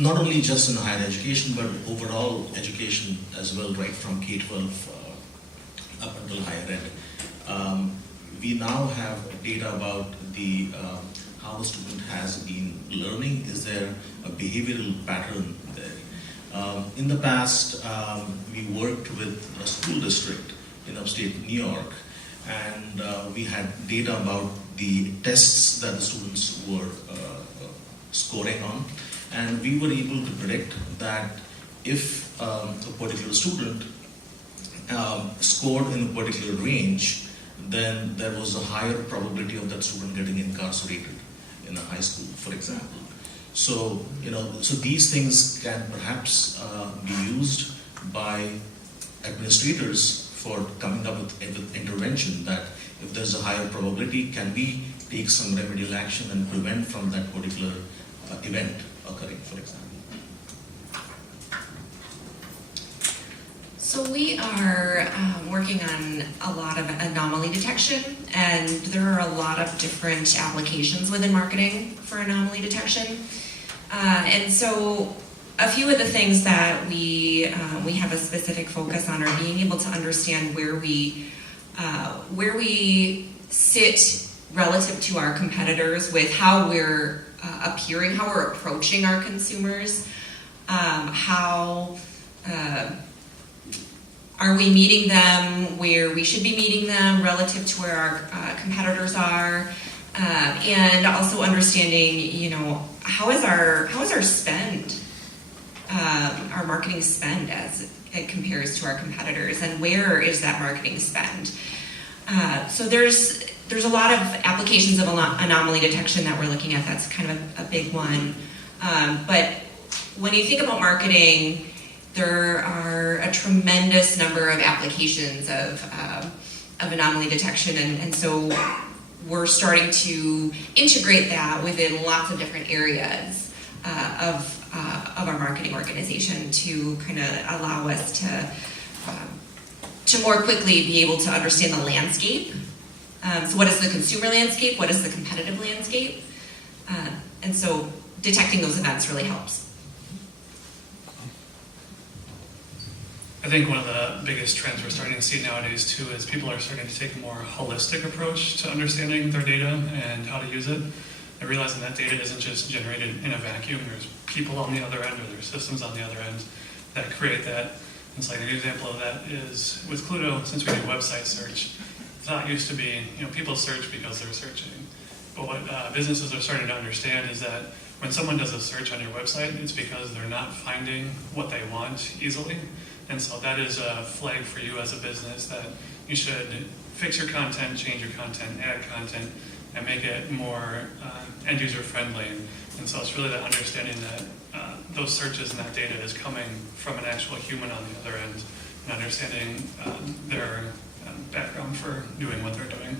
not only just in higher education, but overall education as well, right from K-12 up until higher ed. We now have data about the how the student has been learning. Is there a behavioral pattern there? In the past, we worked with a school district in upstate New York, and we had data about the tests that the students were scoring on, and we were able to predict that if a particular student scored in a particular range, then there was a higher probability of that student getting incarcerated in a high school, for example. So, so these things can perhaps be used by administrators for coming up with intervention, that if there's a higher probability, can we take some remedial action and prevent from that particular event occurring, for example. So we are working on a lot of anomaly detection, and there are a lot of different applications within marketing for anomaly detection. And so a few of the things that we have a specific focus on are being able to understand where we sit relative to our competitors with how we're appearing, how we're approaching our consumers, how are we meeting them where we should be meeting them relative to where our competitors are, and also understanding, how is our spend, our marketing spend as it compares to our competitors, and where is that marketing spend? So there's a lot of applications of anomaly detection that we're looking at. That's kind of a big one. But when you think about marketing, there are a tremendous number of applications of anomaly detection, and so we're starting to integrate that within lots of different areas of our marketing organization to kind of allow us to more quickly be able to understand the landscape. So what is the consumer landscape? What is the competitive landscape? And so detecting those events really helps. I think one of the biggest trends we're starting to see nowadays too is people are starting to take a more holistic approach to understanding their data and how to use it. And realizing that data isn't just generated in a vacuum. There's people on the other end, or there's systems on the other end that create that. And so like an example of that is with Cludo, since we do website search, the thought used to be, people search because they're searching. But what businesses are starting to understand is that when someone does a search on your website, it's because they're not finding what they want easily. And so that is a flag for you as a business that you should fix your content, change your content, add content, and make it more end-user friendly. And so it's really that understanding that those searches and that data is coming from an actual human on the other end, and understanding their background for doing what they're doing.